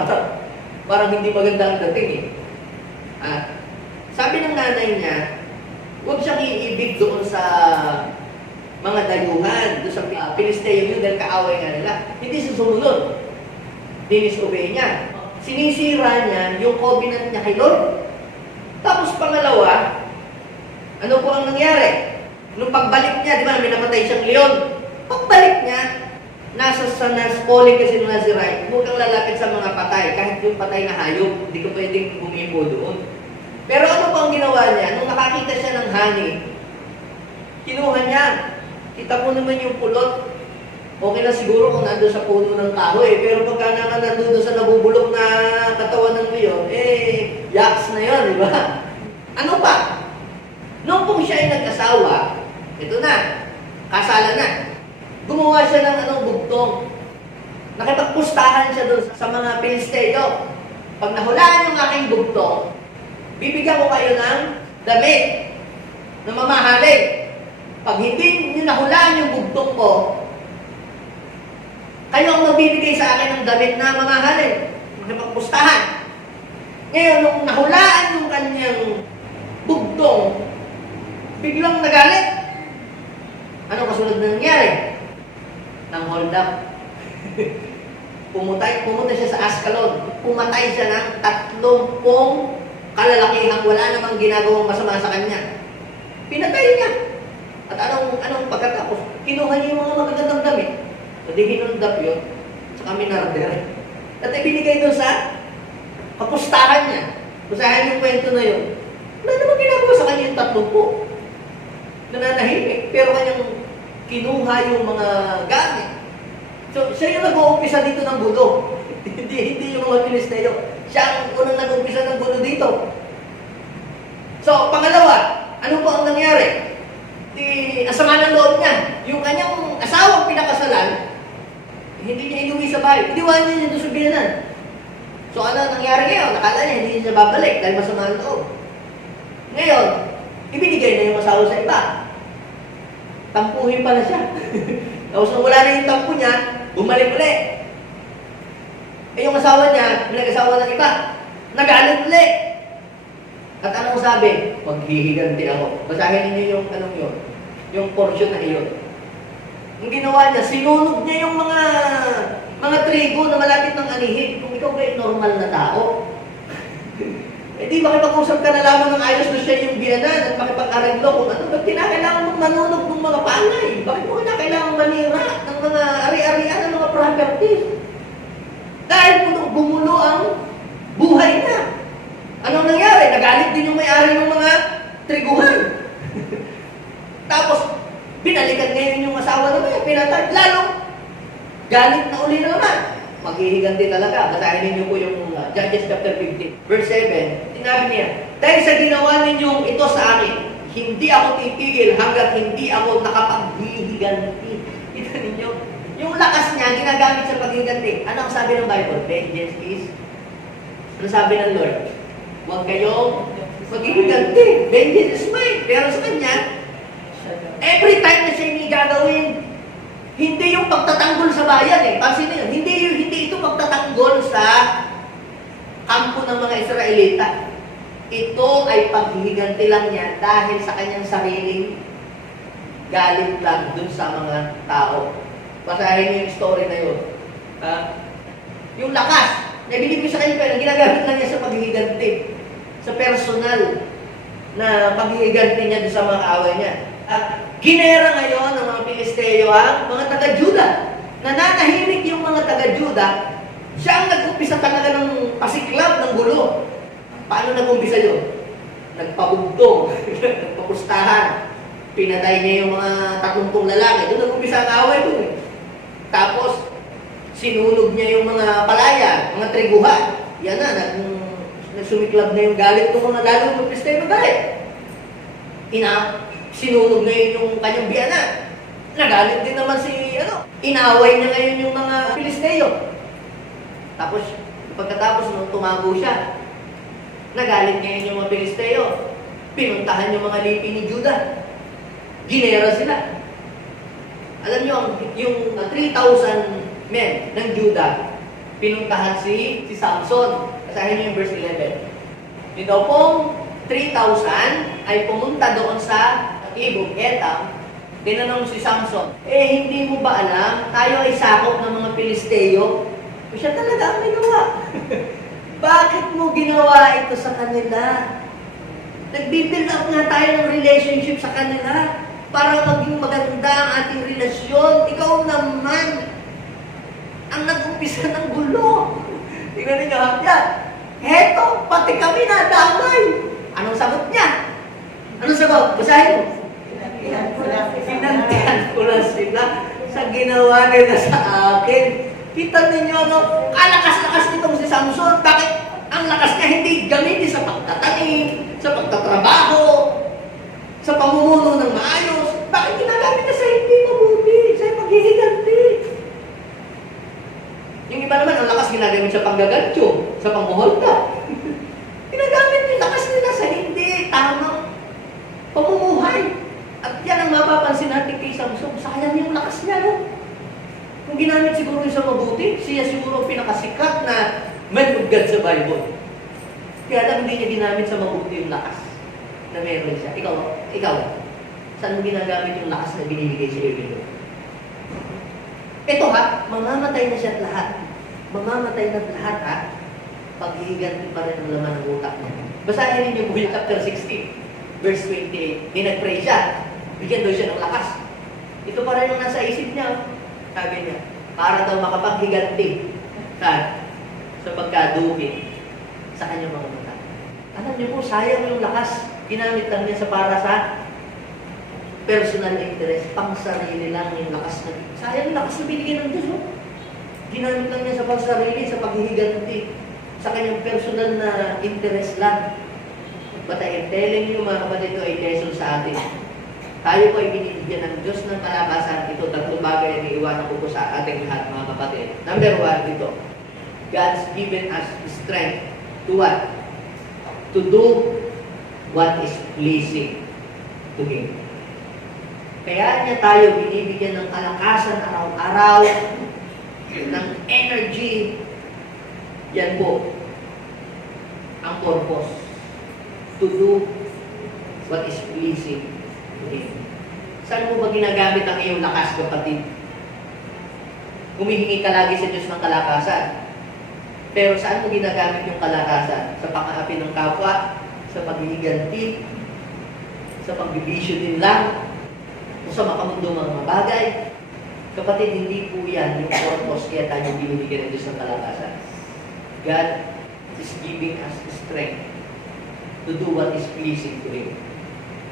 parang hindi maganda ang dating eh. Sabi ng nanay niya, huwag siyang iibig doon sa mga dayuhan, doon sa Pilisteo yun dahil kaaway nga nila. Hindi susunod. Dinisobey niya. Sinisira niya yung covenant niya kay Lord. Tapos pangalawa, ano po ang nangyari? Nung pagbalik niya, di ba, may namatay siyang leon. Pagbalik niya, nasa calling kasi ng Nazirite, huwag kang lalapit sa mga patay, kahit yung patay na hayop, hindi ko pwedeng bumibo doon. Pero ano po ang ginawa niya? Nung nakakita siya ng honey, kinuha niya. Kita po naman yung pulot. Okay na siguro kung nandun sa puno ng kahoy. Pero pagka naman nandun sa nabubulok na katawan ng leon, yaks na yun, di ba? Ano pa? Nung kung siya ay nag-asawa, ito na, kasala na. Gumawa siya ng bugtong. Nakipagpustahan siya doon sa mga Pilisteo. Pag nahulaan yung aking bugtong, bibigyan ko kayo ng damit na mamahalin. Pag hindi nyo nahulaan yung bugtong ko, kayo ang magbibigay sa akin ng damit na mamahalin. Nakipagpustahan. Ngayon, nung nahulaan yung kanyang bugtong, biglang nagalit. Ano kasunod na nangyari? Nang hold up. Pumunta siya sa Ascalon. Pumatay siya ng 30 kalalakihang wala namang ginagawang masama sa kanya. Pinatay niya. At anong pagkatapos? Kinuha niya yung mga magagandang damit. So, di hinundap yun. Saka minarder. At ibinigay doon sa kapustahan niya. Pusahan yung kwento na yun. Wala namang ginagawa sa kanya yung 30. Nananahimik. Pero kanyang kinuha yung mga gamit. So, siya yung nag-uumpisa dito ng gulo. hindi yung mga Pilisteo. Siya ang unang nag-uumpisa ng gulo dito. So, pangalawa, ano po ang yung kanyang asawang pinakasalan, hindi niya inuwi sa bahay. Iniwan niya doon sa biyanan. So ano nangyari ngayon? Nakala niya hindi niya babalik dahil masama ang loob. Ngayon, ibinigay na yung asawa sa iba. Tampuhin pala siya. Tapos nung wala na yung tampo niya, bumalik ulit. Eh yung asawa niya, nag-asawa ng iba, nagalit ulit. At anong sabi? Maghihiganti ako. Basahin niyo yung anong yun, yung portion na iyon. Ang ginawa niya, sinunog niya yung mga trigo na malapit ng anihin. Kung ikaw ba normal na tao, eh di makipag-usap ka na lamang ng ayos na siya yung biyanan at makipag-areglo kung ano. Ba't kinakailangan mong manunog ng mga palay? Bakit mo kinakailangan manira ng mga ari-arian ng mga properties? Dahil gumulo ang buhay niya. Anong nangyari? Nagalit din yung may-ari ng mga triguhan. Tapos, binalikan ngayon yung asawa naman, pinatay. Lalo, galit na uli naman. Maghihiganti talaga. Basahin ninyo po yung Judges chapter 15, verse 7. Sinabi niya, dahil sa ginawa ninyong ito sa akin, hindi ako titigil hanggat hindi ako nakapaghihiganti. Kita ninyo, yung lakas niya, ginagamit sa paghihiganti. Ano ang sabi ng Bible? Vengeance is? Ano sabi ng Lord? Huwag kayong maghihiganti. Vengeance is mine. Pero sa kanya, every time na siya hindi gagawin, hindi yung pagtatanggol sa bayan eh. Pansin niyo, hindi ito pagtatanggol sa kampo ng mga Israelita. Ito ay paghihiganti lang niya dahil sa kanyang sariling galit lang dun sa mga tao. Basahin niyo yung story na yun. Yung lakas, nabinibig sa kanya pero ginagamit lang niya sa paghihiganti. Sa personal na paghihiganti niya dun sa mga kaaway niya. Ginera ngayon ng mga Pilisteo ang mga taga-Juda. Nananahimik yung mga taga-Juda, siya ang nag-umpisa talaga ng pasiklab ng gulo. Paano nag-umpisa yun? Nagpabugtong, nagpapustahan, pinatay niya yung mga 30 lalaki. Doon nag-umpisa ang away doon eh. Tapos, sinunog niya yung mga palaya, mga triguhan. Yan na, nagsumiklab na yung galit ng mga lalong ng Pilisteo na galit. Sinunog ngayon yung kanyang biyanan. Nagalit din naman inaway niya ngayon yung mga Pilisteo. Tapos, pagkatapos nung tumago siya, nagalit ngayon yung mga Pilisteo. Pinuntahan yung mga lipi ni Juda. Ginera sila. Alam niyo, yung 3,000 men ng Juda, pinuntahan si Samson. Basahin niyo yung verse 11. Ito pong 3,000 ay pumunta doon sa Ibog, Etam. Tinanong si Samson, hindi mo ba alam, tayo ay sakop ng mga Pilisteo? Siya talaga ang ginawa. Bakit mo ginawa ito sa kanila? Nagbibuild up nga tayo ng relationship sa kanila para maging maganda ang ating relasyon. Ikaw naman ang nag-umpisa ng gulo. Tingnan niyo ha? Heto, pati kami nadamay. Anong sagot niya? Anong sagot? Basahin mo. Pinantihan ko na sila sa ginawa nila sa akin. Kita ninyo, kalakas-lakas nitong si Samson. Bakit ang lakas niya hindi gamitin sa pagtatanim, sa pagtatrabaho, sa pamumuno ng maayos? Bakit ginagamit niya sa hindi mabuti, sa paghihiganti? Yung iba naman, ang lakas ginagamit sa panggagancho, sa pangmuholta. Ginagamit yung lakas nila sa hindi tamang pamumuhay. At yan ang mapapansin natin kay Samson. Sayang yung lakas niya, no? Kung ginamit siguro yung sa mabuti, siya siguro pinakasikat na man of God sa Bible. Kaya lang hindi niya ginamit sa mabuti yung lakas na meron siya. Ikaw, saan mo ginagamit yung lakas na binibigay sa iyo? Ito ha, mamamatay na siya at lahat. Mamamatay na lahat ha. Paghihiganti pa rin ang laman ng utak niya. Basahin niyo yung chapter 16. Verse 28, nag-pray siya. Bigyan daw siya ng lakas. Ito pa rin yung nasa isip niya. Sabi niya, para daw makapaghiganti sa pagkaduhi sa kanyang mga mata. Alam niyo po, sayang yung lakas. Ginamit lang niya para sa personal interest, pang sarili lang yung lakas na. Sayang yung lakas na binigyan ng Diyos. Ginamit lang niya sa pang sarili, sa paghihiganti, sa kanyang personal na interest lang. But I am telling you, mga kapatid, ito ay lesson sa atin. Tayo po ay binibigyan ng Diyos ng kalakasan. Ito, tatlong bagay na iiwanan ko po sa ating lahat, mga kapatid. Number one, ito. God's given us strength to what? To do what is pleasing to Him. Kaya niya tayo binibigyan ng kalakasan araw-araw, ng energy. Yan po ang purpose. To do what is pleasing to Him. Saan mo ba ginagamit ang iyong lakas, kapatid? Humihingi ka lagi sa Diyos ng kalakasan. Pero saan mo ginagamit yung kalakasan? Sa pang-aapi ng kapwa, sa paghihiganti, sa pagbibisyo din lang, o sa makamundo mga bagay. Kapatid, hindi po yan yung purpose kaya tayo binibigyan ng Diyos ng kalakasan. God is giving us strength to do what is pleasing to Him.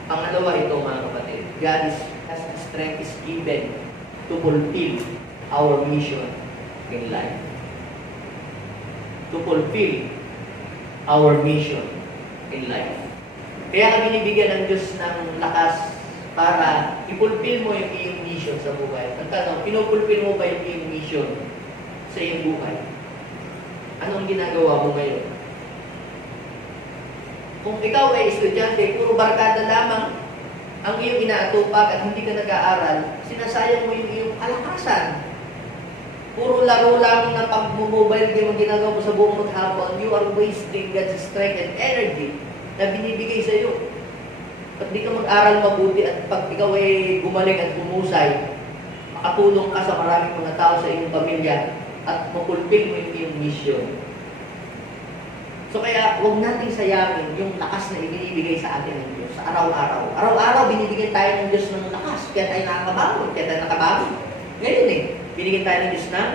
Pangalawa ito, mga kapatid. God has strength is given to fulfill our mission in life. To fulfill our mission in life. Kaya ka binibigyan ng Diyos ng lakas para i-fulfill mo yung iyong mission sa buhay. Ang tanong, pinupulfill mo ba yung iyong mission sa iyong buhay? Anong ginagawa mo ngayon? Kung ikaw ay estudyante, puro barkada lamang ang iyong inaatupag at hindi ka nag-aaral, sinasayang mo yung iyong kalakasan. Puro laro lang ng pag-mobile game ang ginagawa mo sa buong maghapon, you are wasting God's strength and energy na binibigay sa iyo. Pag di ka mag-aral mabuti at pag ikaw ay gumaling at humusay, makatulong ka sa maraming mga tao sa iyong pamilya at mapulpil mo yung iyong mission. So kaya, huwag nating sayangin yung lakas na ibinibigay sa atin ng Diyos sa araw-araw. Araw-araw, binibigyan tayo ng Diyos ng lakas. Kaya tayo nakakabangon, kaya tayo nakabangon. Ngayon binigyan tayo ng Diyos ng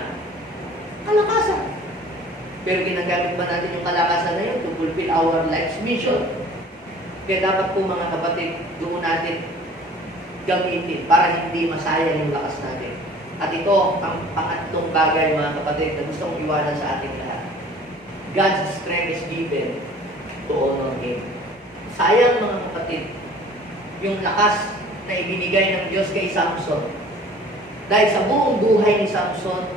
kalakasan. Pero ginagamit ba natin yung kalakasan na yun to fulfill our life's mission? Kaya dapat po mga kapatid, doon natin gamitin para hindi masayang yung lakas natin. At ito, ang pangatlong bagay mga kapatid na gusto kong iwanan sa ating lahat. God's strength is given to honor Him. Sayang mga kapatid, yung lakas na ibinigay ng Diyos kay Samson. Dahil sa buong buhay ni Samson,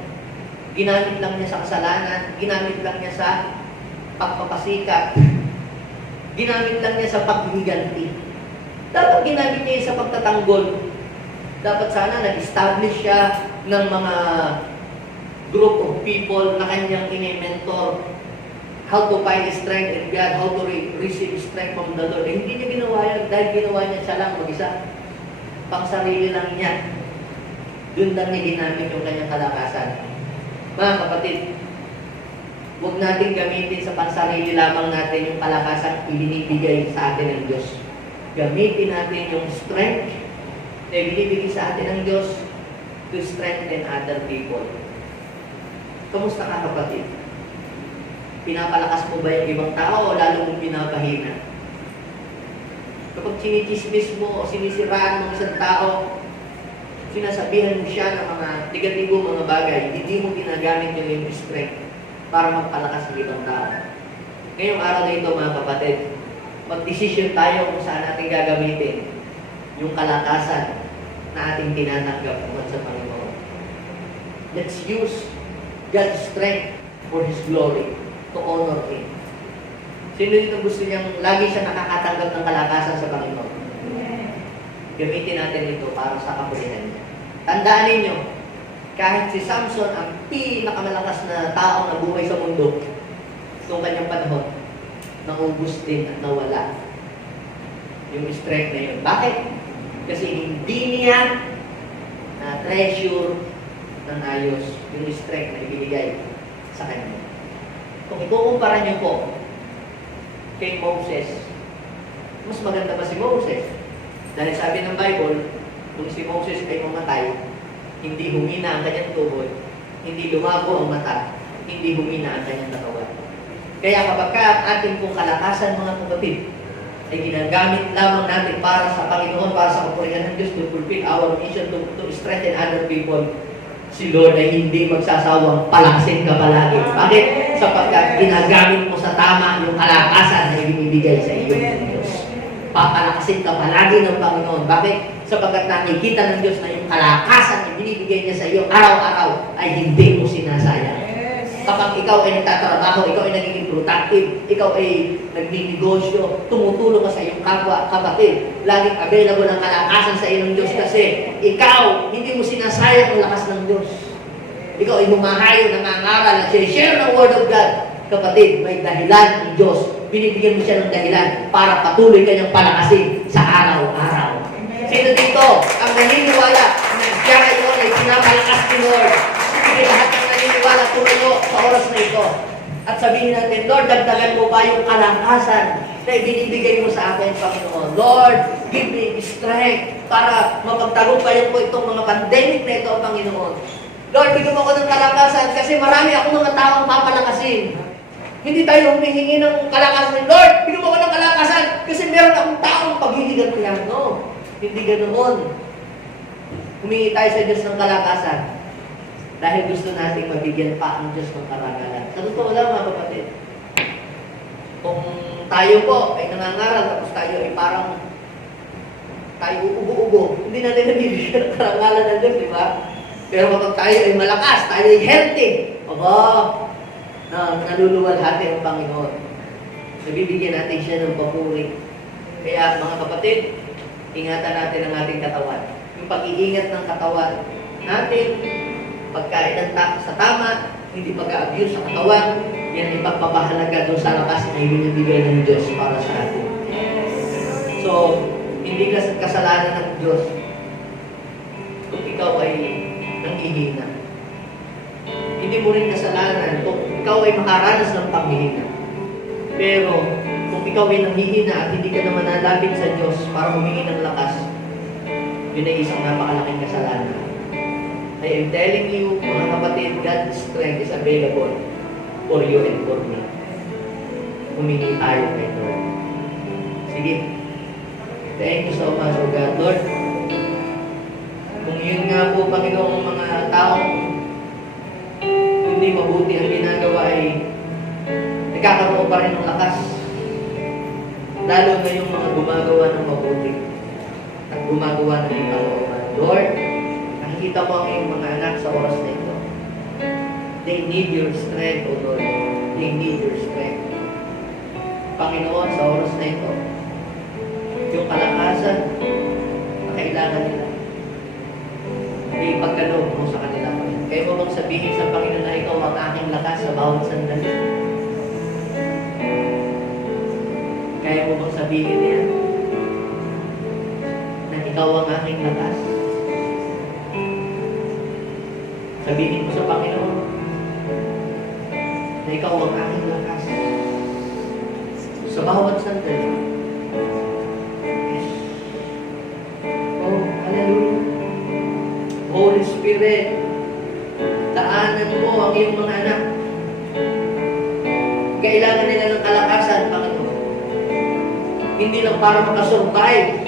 ginamit lang niya sa kasalanan, ginamit lang niya sa pagpapasikat, ginamit lang niya sa paghihiganti. Dapat ginamit niya sa pagtatanggol. Dapat sana nag-establish siya ng mga group of people na kanyang ini-mentor how to find strength in God, how to receive strength from the Lord. Hindi niya ginawa yan dahil ginawa niya siya lang mag-isa. Pang sarili lang niya. Doon lang niya ginamit yung kanyang kalakasan. Mga kapatid, huwag natin gamitin sa pansarili lamang natin yung kalakasan ibinibigay sa atin ng Diyos. Gamitin natin yung strength na ibinibigay sa atin ng Diyos to strengthen other people. Kamusta ka, kapatid? Pinapalakas mo ba yung ibang tao o lalo mong pinapahina? Kapag sinichismis mo o sinisiraan mo isang tao, sinasabihan mo siya ng mga negatibo mga bagay, hindi mo ginagamit yung strength para magpalakas ng ibang tao. Ngayong araw na ito mga kapatid, mag-decision tayo kung saan natin gagamitin yung kalakasan na ating tinatanggap mula sa Panginoon. Let's use God's strength for His glory, to honor Him. Sino dito gusto niyang lagi siya nakakatanggap ng kalakasan sa Panginoon? Gamitin natin ito para sa kapurihan niya. Tandaan ninyo, kahit si Samson ang pinakamalakas na tao na buhay sa mundo, itong kanyang panahon, naubos din at nawala yung strength na yun. Bakit? Kasi hindi niya na-treasure ng ayos yung strength na ibinigay sa kanya. Kung ikukumpara niyo po kay Moses, mas maganda ba si Moses? Dahil sabi ng Bible, kung si Moses ay mamatay, hindi humina ang kanyang tuhod, hindi lumago ang mata, hindi humina ang kanyang katawan. Kaya kapag ang ating pong kalakasan mga kapatid, ay ginagamit lamang natin para sa Panginoon, para sa kapurihan ng Diyos, to fulfill our mission, to strengthen other people, si Lord ay hindi magsasawang palaksin ka palagi. Bakit? Sapagkat ginagamit mo sa tama yung kalakasan na ibinibigay sa iyo ng Diyos. papalakasin ka palagi ng Panginoon. Bakit? Sapagkat nakikita ng Diyos na yung kalakasan na binibigay niya sa iyo araw-araw ay hindi mo sinasayang. Kapag ikaw ay nagtatrabaho, ikaw ay nagiging productive, ikaw ay nagninegosyo, tumutulong ka sa iyong kapwa, kapatid, laging available ang kalakasan sa iyo ng Diyos kasi ikaw, hindi mo sinasayang ang lakas ng Diyos. Ikaw ay humahayo, nangangaral, at share ng Word of God. Kapatid, may dahilan ng Diyos. Binibigyan mo siya ng dahilan para patuloy kanyang palakasin sa araw-araw. Sino dito ang naniniwala na siya ngayon ay pinapalakas ni Lord? Sige, lahat ng naniniwala tumayo sa oras na ito. At sabihin natin, Lord, dagdagan mo pa yung kalakasan na ibinibigay mo sa akin, Panginoon. Lord, give me strength para mapagtagumpayan ko itong mga pandemic na ito, Panginoon. Lord, bigyan mo ako ng kalakasan kasi marami akong mga taong papalakasin. Hindi tayo humihingi ng kalakasan. Lord, bigyan mo ako ng kalakasan kasi meron akong taong paghihiligan ko yan. No, hindi ganoon. Humingi tayo sa Diyos ng kalakasan dahil gusto nating mabigyan pa ang Diyos ng karangalan. Sa totoo lang, mga kapatid, kung tayo po ay nangangaral tapos tayo ay parang tayo ubo-ubo, hindi natin nabibigyan ng karangalan ng Diyos, di ba? Pero kapag tayo ay malakas, tayo ay healthy, na naluluwalhati ang Panginoon. Nabibigyan natin siya ng papuri. Kaya mga kapatid, ingatan natin ang ating katawan. Yung pag-iingat ng katawan natin, pagkain sa tama, hindi pag-abuse sa katawan, yan ay pagpapahalaga doon sa lakas na ibinibigay ng Diyos para sa atin. So, hindi ka kasalanan ng Diyos kung ikaw ay nanghihina. Hindi mo rin kasalanan kung ikaw ay makaranas ng paghihina. Pero, kung ikaw ay nanghihina at hindi ka naman nalapit sa Diyos para humingi ng lakas, yun ay isang napakalaking kasalanan. I am telling you, mga kapatid, God's strength is available for you and for me. Humingi tayo kay Lord. Sige. Thank you so much, O God. Lord, kung yun nga po, Panginoon, mga taong hindi mabuti ang ginagawa ay nagkakaroon pa rin ng lakas. Lalo na yung mga gumagawa ng mabuti at gumagawa ng kalooban. Lord, nakikita mo ang iyong mga anak sa oras na ito. They need your strength, O Lord. They need your strength. Panginoon, sa oras na ito, yung kalakasan na kailangan nila, may pagkaloob mo sa kanila. Kaya mo bang sabihin sa Panginoon na ikaw ang aking lakas sa bawat sandali? Kaya mo bang sabihin niya na ikaw ang aking lakas? Sabihin mo sa Panginoon na ikaw ang aking lakas sa bawat sandali. Yes. Oh, hallelujah. Holy Spirit, daanan mo ang iyong mga anak. Kailangan nila ng kalakasan, Panginoon. Hindi lang para makasurvive.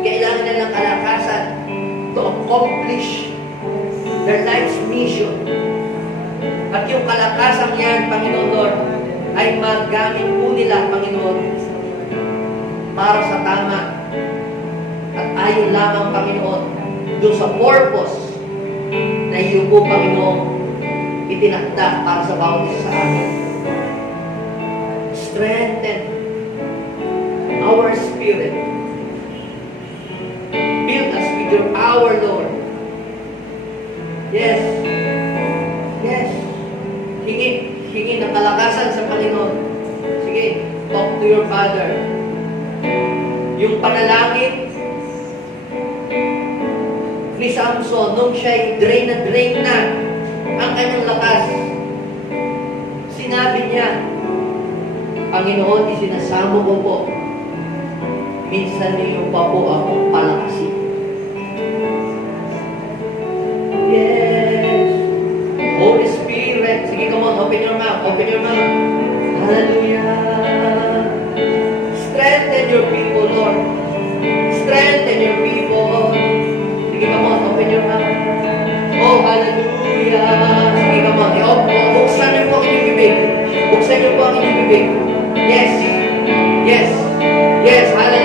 Kailangan nila ng kalakasan to accomplish their life's mission. At yung kalakasan yan, Panginoon Lord, ay magamit po nila, Panginoon, para sa tama at ayon lamang, Panginoon, doon sa purpose na iyo po, Panginoon, itinakda para sa bawat isa sa amin. Strengthen our spirit. Build us with your power, Lord. Yes. Yes. Hingi ng kalakasan sa Panginoon. Sige, talk to your Father. Yung panalangin ni Samson, nung siya'y drain na ang kanyang lakas, sinabi niya, Panginoon, isinasamo ko po, minsan niyo pa po akong palakasin. Yes. Holy Spirit. Sige, come on, open your mouth. Open your mouth. Hallelujah. Strengthen your people, Lord. Strengthen your people. Sige, come on, open your mouth. Oh, hallelujah. Sige, come on. Buksan niyo po ang inyong bibig. Buksan niyo po ang inyong bibig. Yes. Yes. Yes. Hallelujah.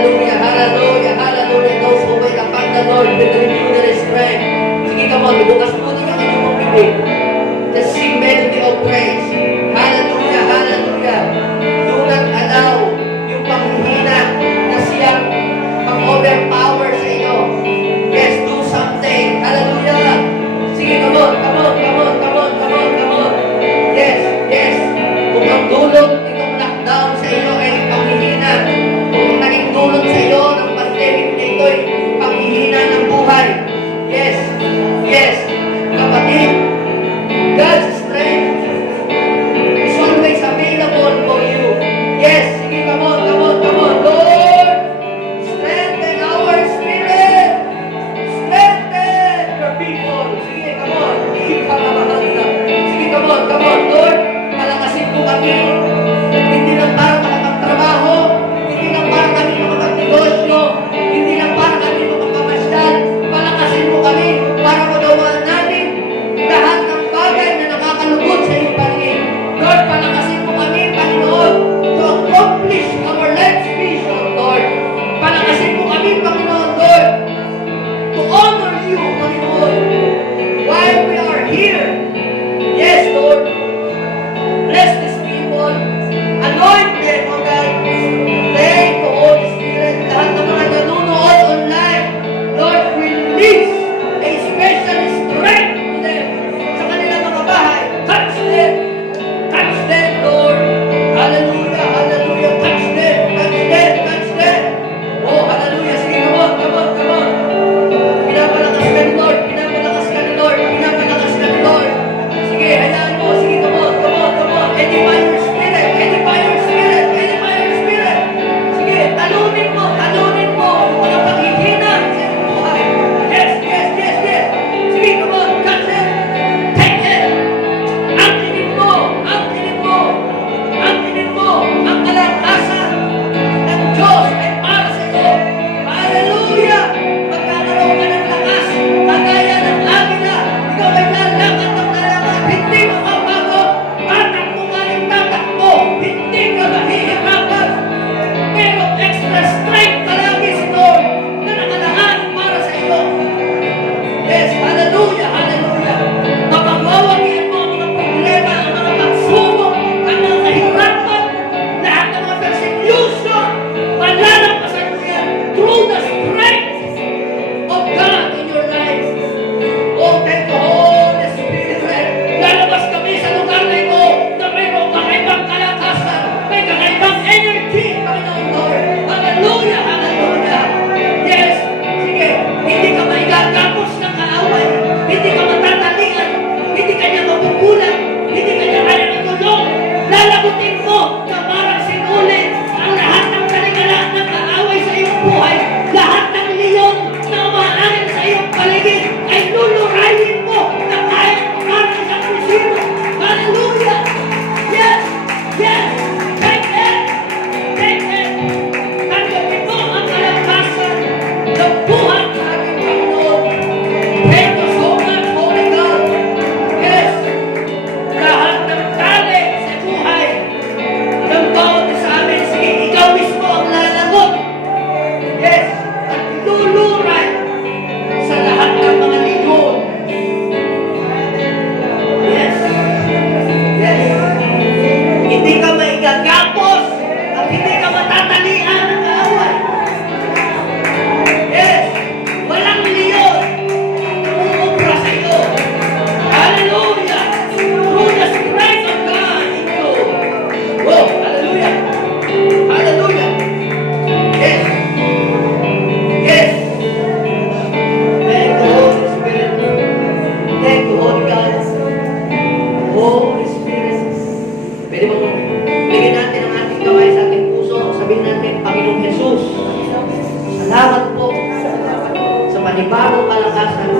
kalakasan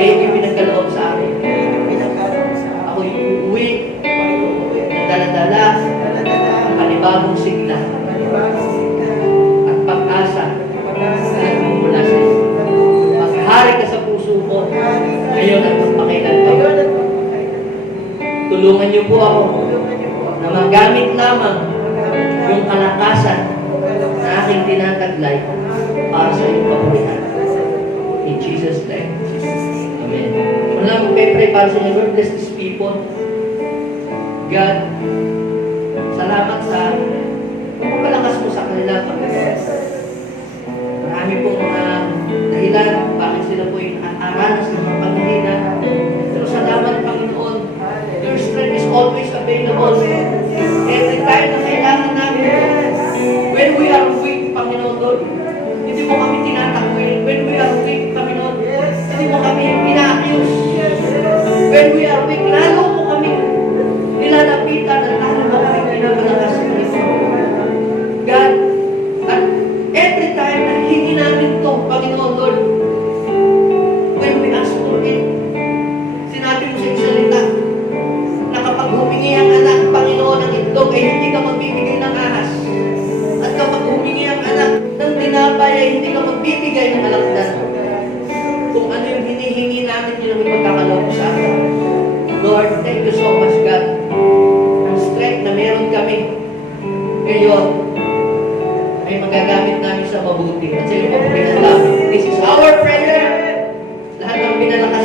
ay ipinagkaloob sa akin. Ako'y uuwi ng dala-dala ang panibagong sigla at pag-asa na nagmumula sa iyo. Maghari ka sa puso mo ngayon at magpakailanman. Tulungan niyo po ako na magamit lamang yung kalakasan na aking tinataglay para sa iyong papurihan. In Jesus' name. Amen. Kung lang magpe-pray para sa inyo, Lord, bless these people. God, salamat sa pagpapalakas mo sa kanila, Panginoon. Marami pong mga dahilan bakit sila po yung aranas ng mga paghihina. Pero salamat, Panginoon. Your strength is always available. Every time na kailangan namin, when we are weak, Panginoon, Lord, hindi mo kami tinatakwil. When we are weak, Panginoon, hindi mo kami pina-accuse. When we are weak, lalo mo kami nilalapitan at lalo mo kami pinapalakas, Panginoon. God, at every time na hingi namin ito, Panginoon, Lord, when we ask for it, sinabi mo sa salita, na kapag humingi ang anak, Panginoon, ng itlog, ay hindi ka magbibigay ng ahas. At kapag humingi ang anak ng tinapay, ay hindi ka magbibigay ng alakdan. Kung ano yung hinihingi namin, yun ang ipagkakaloob sa akin. Lord, thank you so much, God. Ang strength na meron kami ngayon ay magagamit namin sa mabuti at sa iyong pagpapalakas. This is our prayer. Lahat ng pinalakas